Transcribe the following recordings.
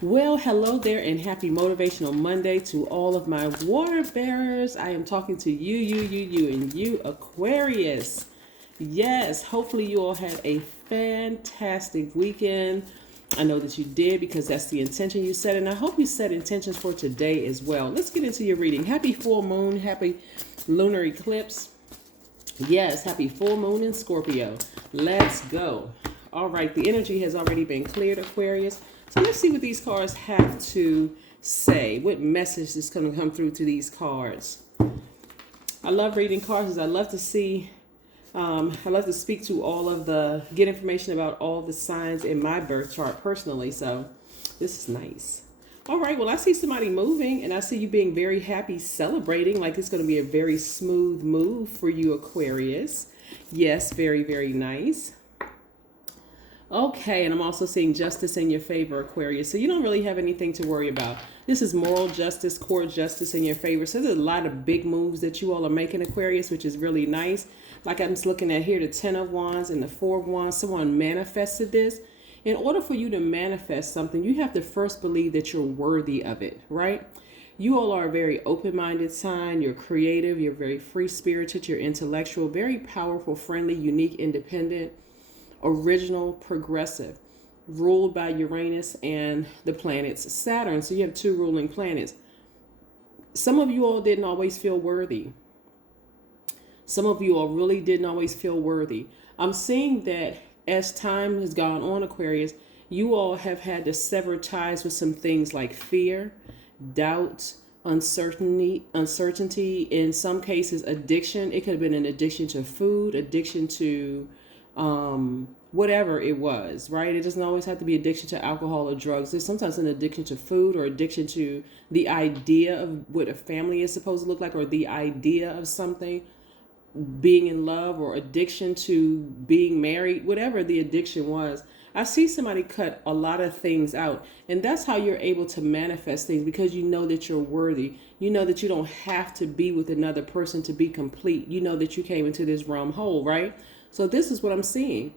Well, hello there and happy Motivational Monday to all of my water bearers. I am talking to you, and you, Aquarius. Yes, hopefully you all had a fantastic weekend. I know that you did because that's the intention you set, and I hope you set intentions for today as well. Let's get into your reading. Happy full moon, happy lunar eclipse. Yes, happy full moon in Scorpio. Let's go. All right, the energy has already been cleared, Aquarius. So let's see what these cards have to say. What message is going to come through to these cards? I love reading cards. I love to see, I love to speak to get information about all the signs in my birth chart personally. So this is nice. All right, well, I see somebody moving and I see you being very happy, celebrating, like it's going to be a very smooth move for you, Aquarius. Yes, very, very nice. Okay, and I'm also seeing justice in your favor, Aquarius. So you don't really have anything to worry about. This is moral justice, court justice in your favor. So there's a lot of big moves that you all are making, Aquarius, which is really nice. Like I'm just looking at here, the 10 of Wands and the 4 of Wands. Someone manifested this. In order for you to manifest something, you have to first believe that you're worthy of it, right? You all are a very open-minded sign. You're creative. You're very free-spirited. You're intellectual, very powerful, friendly, unique, independent, original, progressive, ruled by Uranus and the planets Saturn. So you have 2 ruling planets. Some of you all didn't always feel worthy. Some of you all really didn't always feel worthy. I'm seeing that as time has gone on, Aquarius, you all have had to sever ties with some things like fear, doubt, uncertainty, in some cases addiction. It could have been an addiction to food, addiction to whatever it was, right? It doesn't always have to be addiction to alcohol or drugs. There's sometimes an addiction to food or addiction to the idea of what a family is supposed to look like, or the idea of something, being in love, or addiction to being married, whatever the addiction was. I see somebody cut a lot of things out, and that's how you're able to manifest things, because you know that you're worthy. You know that you don't have to be with another person to be complete. You know that you came into this realm whole, right? So this is what I'm seeing.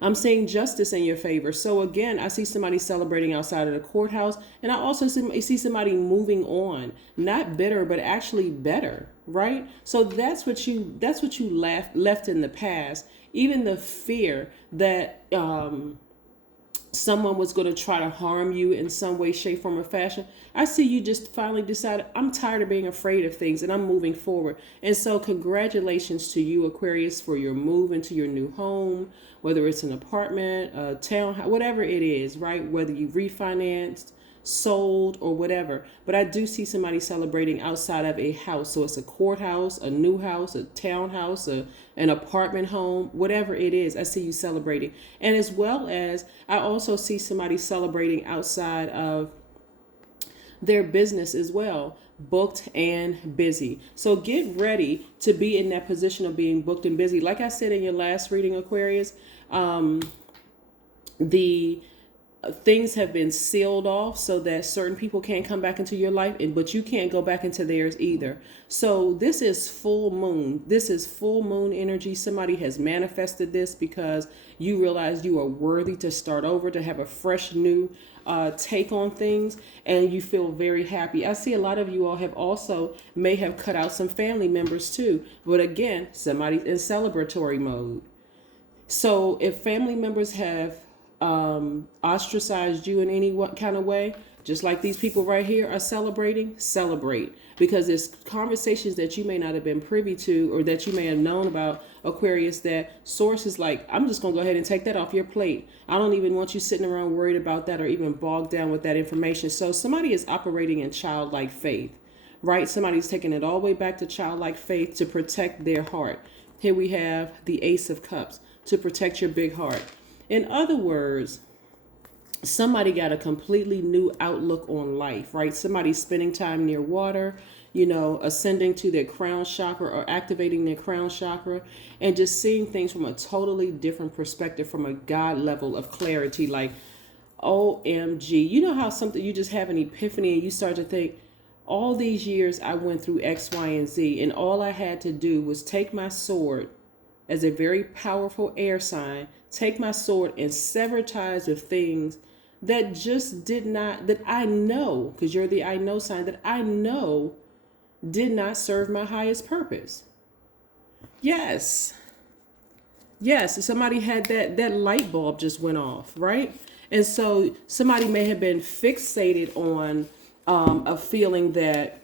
I'm seeing justice in your favor. So again, I see somebody celebrating outside of the courthouse, and I also see somebody moving on, not bitter, but actually better, right? So that's what you left in the past. Even the fear that someone was going to try to harm you in some way, shape, form, or fashion. I see you just finally decided, I'm tired of being afraid of things and I'm moving forward. And so congratulations to you, Aquarius, for your move into your new home, whether it's an apartment, a townhouse, whatever it is, right? Whether you refinanced, sold, or whatever. But I do see somebody celebrating outside of a house. So it's a courthouse, a new house, a townhouse, an apartment home, whatever it is. I see you celebrating. And as well as I also see somebody celebrating outside of their business as well, booked and busy. So get ready to be in that position of being booked and busy. Like I said in your last reading, Aquarius, the things have been sealed off so that certain people can't come back into your life, but you can't go back into theirs either. So this is full moon. This is full moon energy. Somebody has manifested this because you realize you are worthy to start over, to have a fresh new take on things, and you feel very happy. I see a lot of you all have also may have cut out some family members too, but again, somebody's in celebratory mode. So if family members have ostracized you in any kind of way, just like these people right here are celebrating, celebrate, because there's conversations that you may not have been privy to, or that you may have known about, Aquarius, that sources like, I'm just going to go ahead and take that off your plate. I don't even want you sitting around worried about that or even bogged down with that information. So somebody is operating in childlike faith, right? Somebody's taking it all the way back to childlike faith to protect their heart. Here we have the Ace of Cups, to protect your big heart. In other words, somebody got a completely new outlook on life, right? Somebody's spending time near water, ascending to their crown chakra or activating their crown chakra, and just seeing things from a totally different perspective, from a God level of clarity. Like, OMG, you know how something, you just have an epiphany and you start to think, all these years I went through X, Y, and Z, and all I had to do was take my sword as a very powerful air sign, take my sword and sever ties with things that just did not, that I know, because you're the I know sign, that I know did not serve my highest purpose. Yes. Yes, somebody had that light bulb just went off, right? And so somebody may have been fixated on a feeling that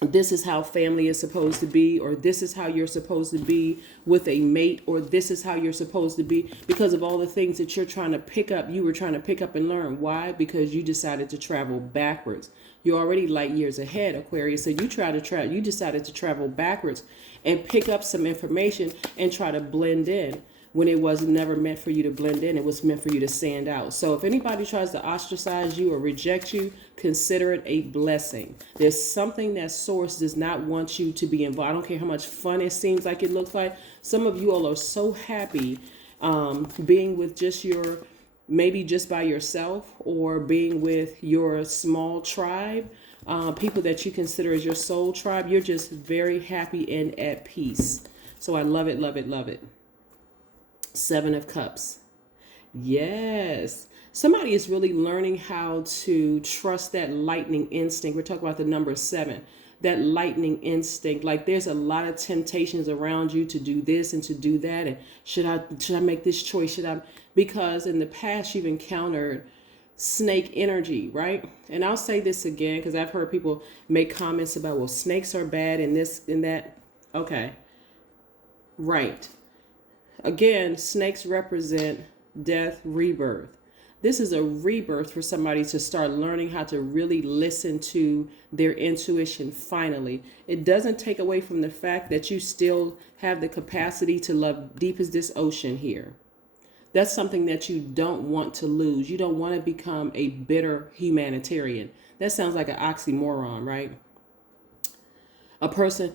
this is how family is supposed to be, or this is how you're supposed to be with a mate, or this is how you're supposed to be, because of all the things that you're trying to pick up, you were trying to pick up and learn. Why? Because you decided to travel backwards. You're already light years ahead, Aquarius. So you decided to travel backwards and pick up some information and try to blend in, when it was never meant for you to blend in. It was meant for you to stand out. So if anybody tries to ostracize you or reject you, consider it a blessing. There's something that source does not want you to be involved. I don't care how much fun it seems like it looks like. Some of you all are so happy being with just your, maybe just by yourself, or being with your small tribe, people that you consider as your soul tribe. You're just very happy and at peace. So I love it, love it, love it. 7 of Cups. Yes. Somebody is really learning how to trust that lightning instinct. We're talking about the number 7. That lightning instinct. Like, there's a lot of temptations around you to do this and to do that. And should I make this choice? Because in the past you've encountered snake energy, right? And I'll say this again, because I've heard people make comments about, well, snakes are bad and this and that. Okay. Right. Again, snakes represent death, rebirth. This is a rebirth for somebody to start learning how to really listen to their intuition finally. It doesn't take away from the fact that you still have the capacity to love deep as this ocean here. That's something that you don't want to lose. You don't want to become a bitter humanitarian. That sounds like an oxymoron, right? A person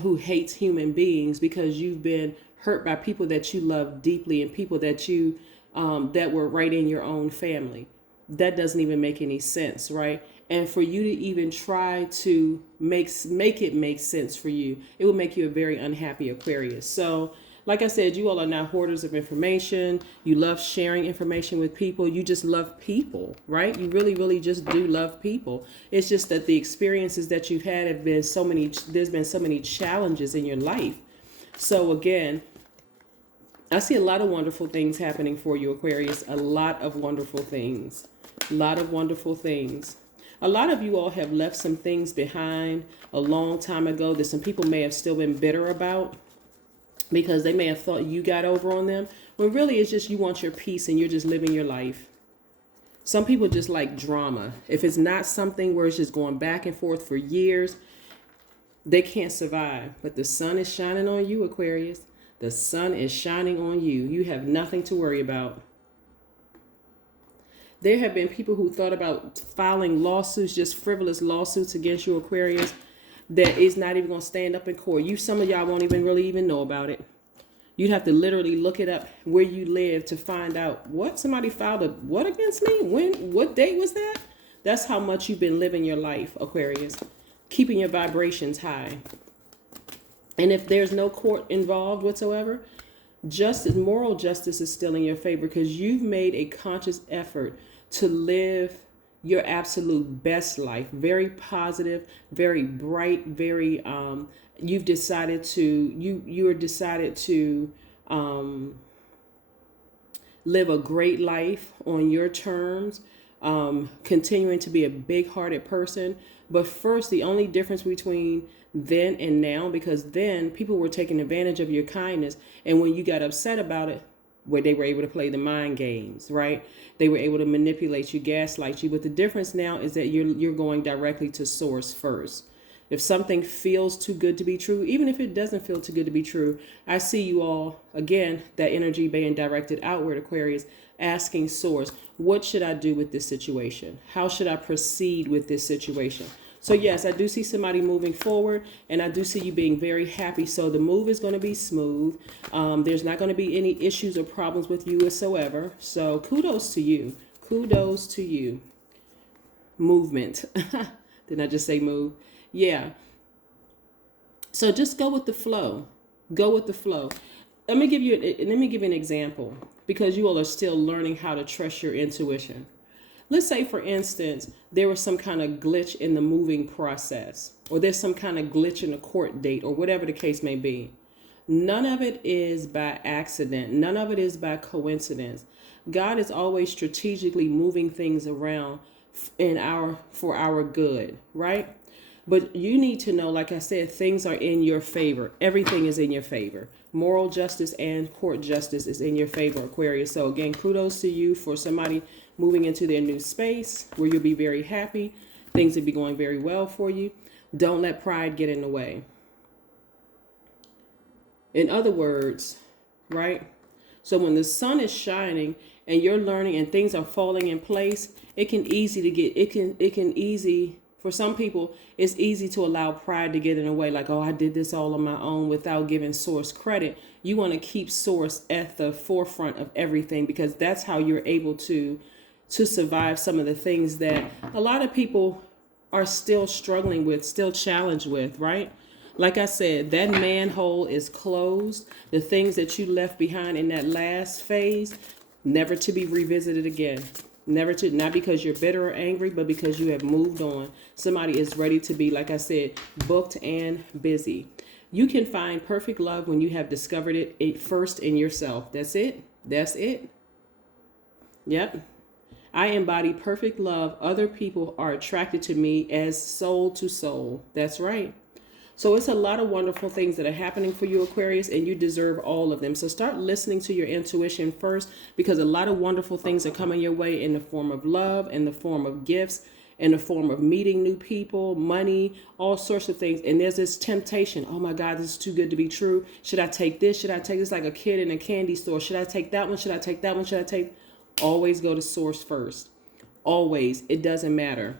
who hates human beings because you've been hurt by people that you love deeply and people that you that were right in your own family. That doesn't even make any sense, right? And for you to even try to make it make sense for you, it will make you a very unhappy Aquarius. So like I said, you all are not hoarders of information. You love sharing information with people. You just love people, right? You really, really just do love people. It's just that the experiences that you've had have been so many, there's been so many challenges in your life. So again, I see a lot of wonderful things happening for you, Aquarius. A lot of wonderful things. A lot of wonderful things. A lot of you all have left some things behind a long time ago that some people may have still been bitter about, because they may have thought you got over on them, when really it's just you want your peace and you're just living your life. Some people just like drama. If it's not something where it's just going back and forth for years, they can't survive. But the sun is shining on you, Aquarius. The sun is shining on you. You have nothing to worry about. There have been people who thought about filing lawsuits, just frivolous lawsuits against you, Aquarius, that is not even going to stand up in court. Some of y'all won't even really even know about it. You'd have to literally look it up where you live to find out what somebody filed a what against me. What date was that? That's how much you've been living your life, Aquarius, keeping your vibrations high. And if there's no court involved whatsoever, moral justice is still in your favor, because you've made a conscious effort to live your absolute best life. Very positive, very bright, very you've decided to live a great life on your terms, continuing to be a big-hearted person. But first, the only difference between then and now, because then people were taking advantage of your kindness, and when you got upset about it, where they were able to play the mind games, right? They were able to manipulate you, gaslight you. But the difference now is that you're going directly to source first. If something feels too good to be true, even if it doesn't feel too good to be true, I see you all, again, that energy being directed outward, Aquarius, asking source, what should I do with this situation? How should I proceed with this situation? So yes, I do see somebody moving forward, and I do see you being very happy. So the move is going to be smooth. There's not going to be any issues or problems with you whatsoever. So kudos to you. Kudos to you. Movement. Didn't I just say move? Yeah. So just go with the flow. Go with the flow. Let me give you an example. because you all are still learning how to trust your intuition. Let's say, for instance, there was some kind of glitch in the moving process, or there's some kind of glitch in a court date, or whatever the case may be. None of it is by accident. None of it is by coincidence. God is always strategically moving things around for our good, right? But you need to know, like I said, things are in your favor. Everything is in your favor. Moral justice and court justice is in your favor, Aquarius. So again, kudos to you for somebody moving into their new space where you'll be very happy. Things will be going very well for you. Don't let pride get in the way. In other words, right? So when the sun is shining and you're learning and things are falling in place, for some people, it's easy to allow pride to get in the way. Like, oh, I did this all on my own without giving source credit. You want to keep source at the forefront of everything, because that's how you're able to survive some of the things that a lot of people are still struggling with, still challenged with, right? Like I said, that manhole is closed. The things that you left behind in that last phase, never to be revisited again. Never to, not because you're bitter or angry, but because you have moved on. Somebody is ready to be, like I said, booked and busy. You can find perfect love when you have discovered it first in yourself. That's it. That's it. Yep. I embody perfect love. Other people are attracted to me as soul to soul. That's right. So it's a lot of wonderful things that are happening for you, Aquarius, and you deserve all of them. So start listening to your intuition first, because a lot of wonderful things are coming your way in the form of love, in the form of gifts, in the form of meeting new people, money, all sorts of things. And there's this temptation. Oh my God, this is too good to be true. Should I take this? Should I take this? Like a kid in a candy store. Should I take that one? Should I take that one? Should I take? Always go to source first. Always. It doesn't matter.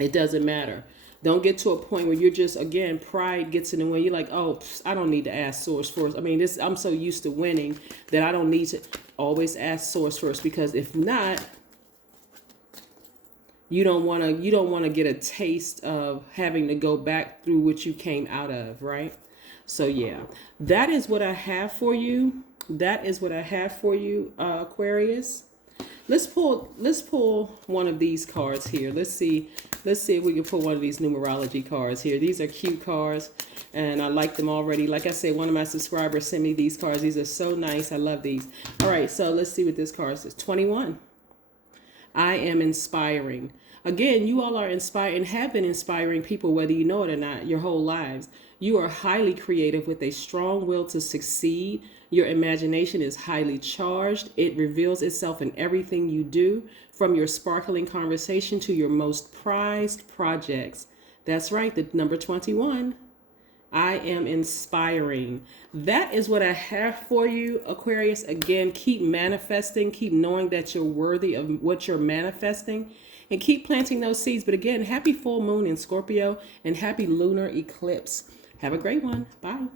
It doesn't matter. Don't get to a point where you're just, again, pride gets in the way. You're like, oh, I don't need to ask source first. I mean, I'm so used to winning that I don't need to. Always ask source first, because if not, you don't want to get a taste of having to go back through what you came out of, right? So yeah, that is what I have for you. That is what I have for you, Aquarius. Let's pull one of these cards here. Let's see if we can pull one of these numerology cards here. These are cute cards, and I like them already. Like I said, one of my subscribers sent me these cards. These are so nice. I love these. All right, so let's see what this card says. 21. I am inspiring. Again, you all are inspired and have been inspiring people, whether you know it or not, your whole lives. You are highly creative with a strong will to succeed. Your imagination is highly charged. It reveals itself in everything you do, from your sparkling conversation to your most prized projects. That's right, the number 21. I am inspiring. That is what I have for you, Aquarius. Again, keep manifesting. Keep knowing that you're worthy of what you're manifesting. And keep planting those seeds. But again, happy full moon in Scorpio and happy lunar eclipse. Have a great one. Bye.